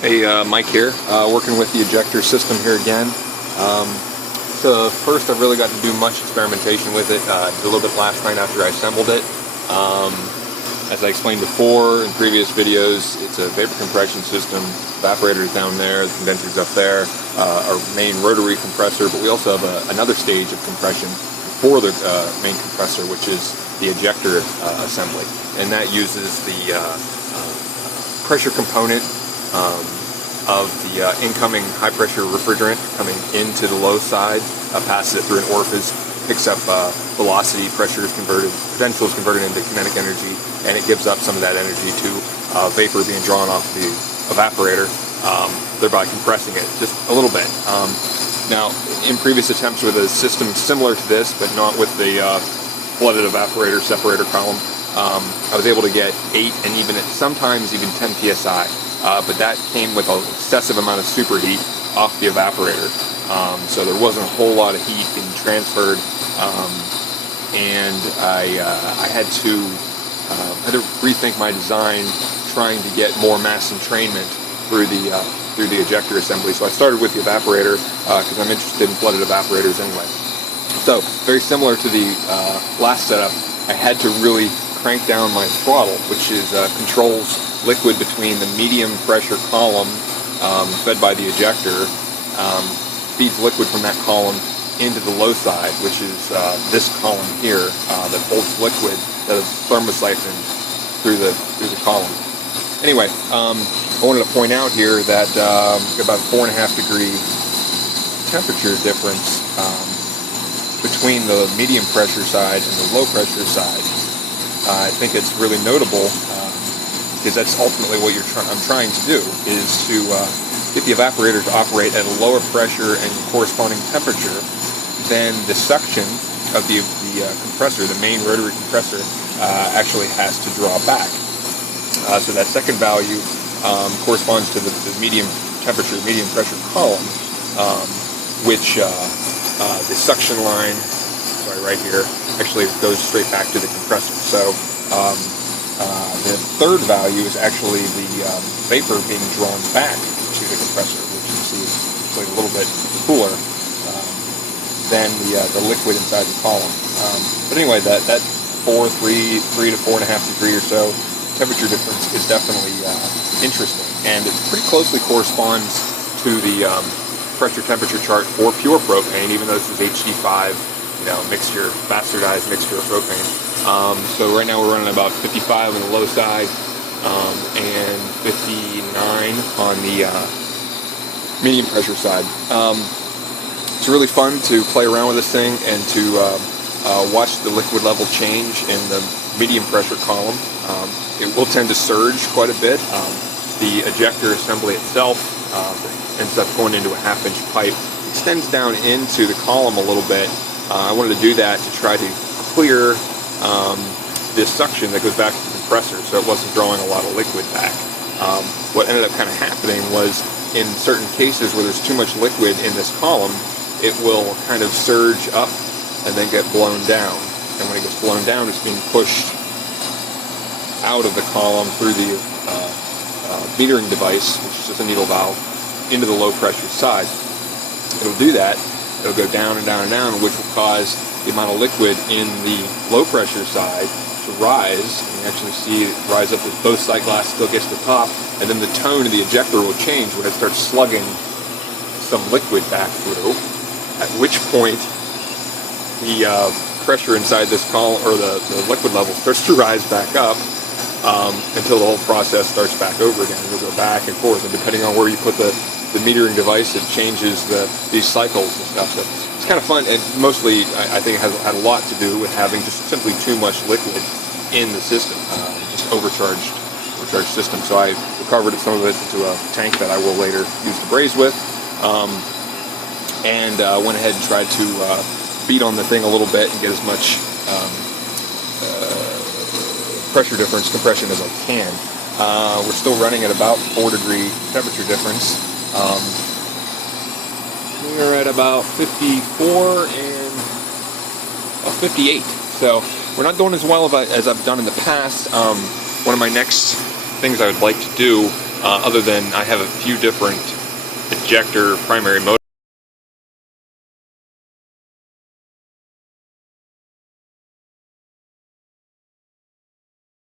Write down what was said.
Hey, Mike here, working with the ejector system here again. So first I really got to do much experimentation with it. Did a little bit last night after I assembled it. As I explained before in previous videos, it's a vapor compression system. Evaporator is down there, the condenser's up there, our main rotary compressor, but we also have another stage of compression for the main compressor, which is the ejector assembly. And that uses the pressure component of the incoming high-pressure refrigerant coming into the low side, passes it through an orifice, picks up velocity, pressure is converted, potential is converted into kinetic energy, and it gives up some of that energy to vapor being drawn off the evaporator, thereby compressing it just a little bit. Now, in previous attempts with a system similar to this, but not with the flooded evaporator separator column, I was able to get 8 and even sometimes even 10 psi. But that came with an excessive amount of superheat off the evaporator. So there wasn't a whole lot of heat being transferred, and I had to rethink my design, trying to get more mass entrainment through the ejector assembly. So I started with the evaporator because I'm interested in flooded evaporators anyway. So very similar to the last setup, I had to really crank down my throttle, which is controls liquid between the medium pressure column fed by the ejector, feeds liquid from that column into the low side, which is this column here that holds liquid that is thermosiphoned through the column. Anyway, I wanted to point out here that about 4.5 degree temperature difference between the medium pressure side and the low pressure side. I think it's really notable because that's ultimately what I'm trying to do, is to get the evaporator to operate at a lower pressure and corresponding temperature than the suction of the compressor, the main rotary compressor, actually has to draw back. So that second value corresponds to the medium temperature, medium pressure column, which the suction line, right here, actually goes straight back to the compressor. So the third value is actually the vapor being drawn back to the compressor, which you see is actually a little bit cooler than the liquid inside the column. But anyway, that 3 to 4.5 degree or so temperature difference is definitely interesting, and it pretty closely corresponds to the pressure temperature chart for pure propane, even though this is HD5, mixture, bastardized mixture of propane. So right now we're running about 55 on the low side and 59 on the medium pressure side. It's really fun to play around with this thing and to watch the liquid level change in the medium pressure column. It will tend to surge quite a bit. The ejector assembly itself ends up going into a 1/2-inch pipe, extends down into the column a little bit. I wanted to do that to try to clear this suction that goes back to the compressor, so it wasn't drawing a lot of liquid back. What ended up kind of happening was, in certain cases where there's too much liquid in this column, it will kind of surge up and then get blown down. And when it gets blown down, it's being pushed out of the column through the metering device, which is just a needle valve, into the low pressure side. It'll do that. It'll go down and down and down, which will cause the amount of liquid in the low pressure side to rise. And you actually see it rise up as both side glass still gets to the top, and then the tone of the ejector will change when it starts slugging some liquid back through, at which point the pressure inside this column, or the liquid level, starts to rise back up until the whole process starts back over again. It'll go back and forth, and depending on where you put the metering device, it changes these cycles and stuff. So it's kind of fun, and mostly I think it has had a lot to do with having just simply too much liquid in the system, just overcharged system. So I recovered some of it into a tank that I will later use to braise with, and went ahead and tried to beat on the thing a little bit and get as much pressure difference, compression as I can. We're still running at about 4 degree temperature difference. We're at about 54 and 58. So we're not doing as well as I've done in the past. One of my next things I would like to do other than I have a few different ejector primary motors.